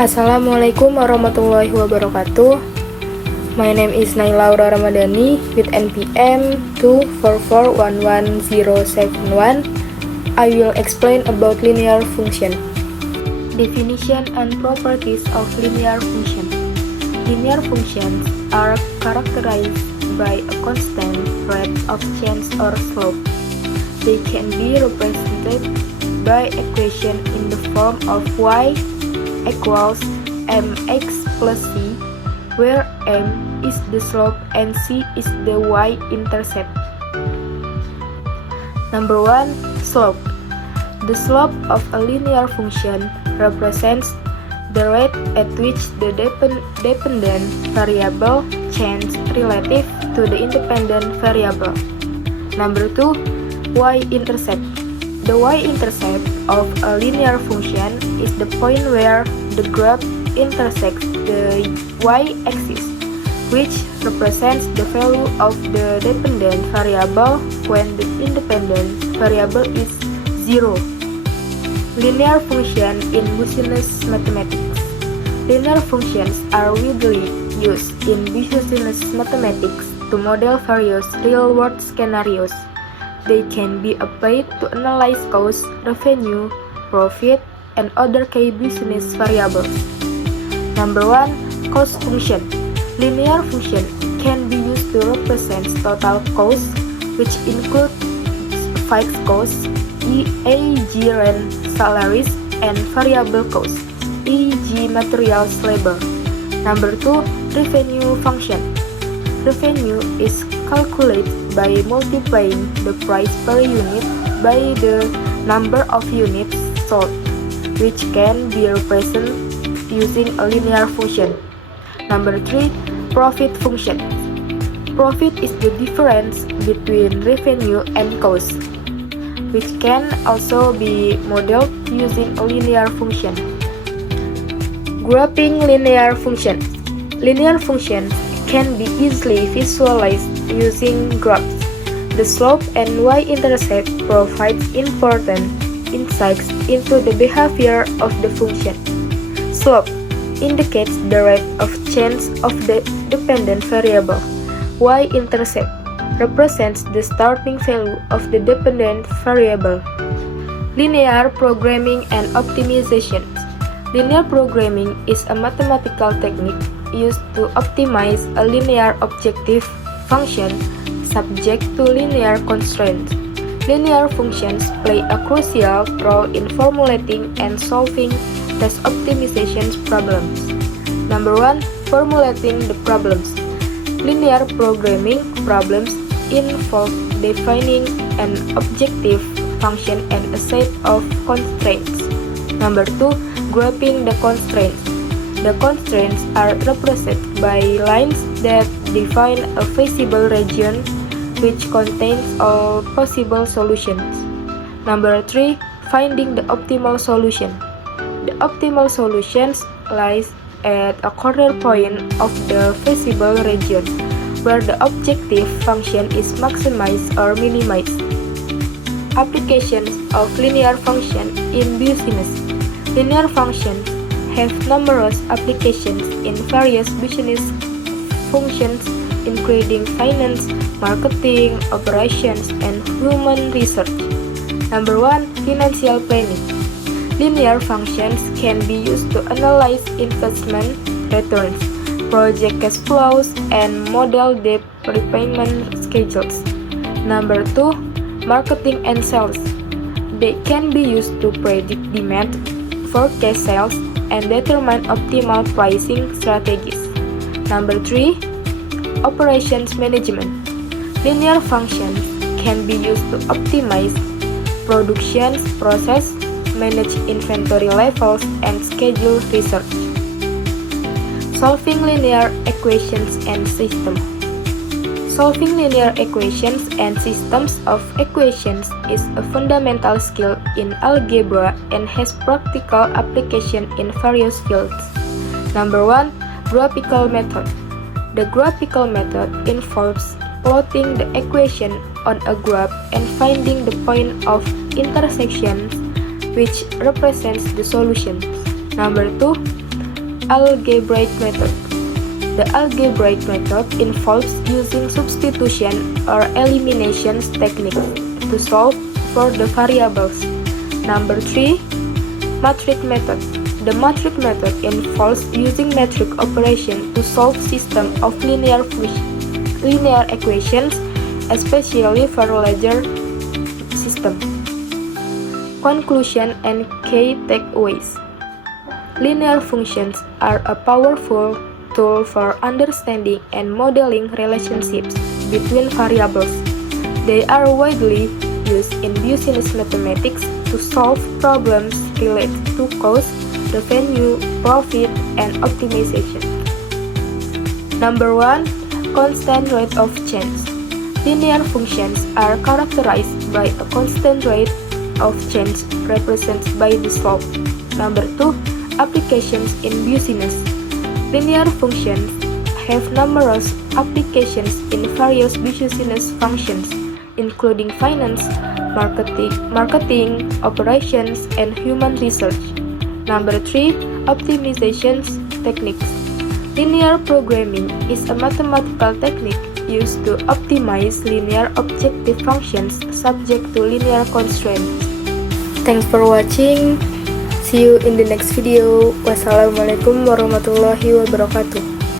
Assalamualaikum warahmatullahi wabarakatuh. My name is Nailaura Ramadhani with NPM 2441171. I will explain about linear function. Definition and properties of linear function. Linear functions are characterized by a constant rate of change or slope. They can be represented by equation in the form of y equals mx plus c, where m is the slope and c is the y-intercept. Number 1. Slope. The slope of a linear function represents the rate at which the dependent variable changes relative to the independent variable. Number 2. Y-intercept. The y-intercept of a linear function is the point where the graph intersects the y-axis, which represents the value of the dependent variable when the independent variable is 0. Linear function in business mathematics. Linear functions are widely used in business mathematics to model various real-world scenarios. They can be applied to analyze cost, revenue, profit, and other key business variables. Number 1. Cost function. Linear function can be used to represent total cost, which includes fixed costs, e.g. rent, salaries, and variable costs, e.g. materials, labor. Number 2. Revenue function. Revenue is calculated by multiplying the price per unit by the number of units sold, which can be represented using a linear function. Number 3. Profit function. Profit is the difference between revenue and cost, which can also be modeled using a linear function. Graphing linear functions. Linear functions can be easily visualized using graphs. The slope and y-intercept provides important insights into the behavior of the function. Slope indicates the rate of change of the dependent variable. Y-intercept represents the starting value of the dependent variable. Linear programming and optimization. Linear programming is a mathematical technique used to optimize a linear objective function subject to linear constraints. Linear functions play a crucial role in formulating and solving test optimization problems. Number 1. Formulating the problems. Linear programming problems involve defining an objective function and a set of constraints. Number 2. Graphing the constraints. The constraints are represented by lines that define a feasible region which contains all possible solutions. Number 3. Finding the optimal solution. The optimal solution lies at a corner point of the feasible region, where the objective function is maximized or minimized. Applications of linear function in business. Linear functions have numerous applications in various business functions, including finance, marketing, operations, and human research. Number 1. Financial planning. Linear functions can be used to analyze investment returns, project cash flows, and model debt repayment schedules. Number 2. Marketing and sales. They can be used to predict demand, forecast sales, and determine optimal pricing strategies. Number 3. Operations management. Linear functions can be used to optimize production process, manage inventory levels, and schedule research. Solving linear equations and systems. Solving linear equations and systems of equations is a fundamental skill in algebra and has practical application in various fields. Number 1. Graphical method. The graphical method involves plotting the equation on a graph and finding the point of intersection which represents the solutions. Number 2. algebraic method. The algebraic method involves using substitution or elimination techniques to solve for the variables. Number 3. Matrix method. The matrix method involves using matrix operation to solve system of linear equations, especially for larger system. Conclusion and key takeaways. Linear functions are a powerful tool for understanding and modeling relationships between variables. They are widely used in business mathematics to solve problems related to cost, revenue, profit, and optimization. Number 1. Constant rate of change. Linear functions are characterized by a constant rate of change represented by the slope. Number 2. Applications in business. Linear functions have numerous applications in various business functions, including finance, marketing, operations, and human research. Number 3. Optimization techniques. Linear programming is a mathematical technique used to optimize linear objective functions subject to linear constraints. Thanks for watching. See you in the next video. Wassalamualaikum warahmatullahi wabarakatuh.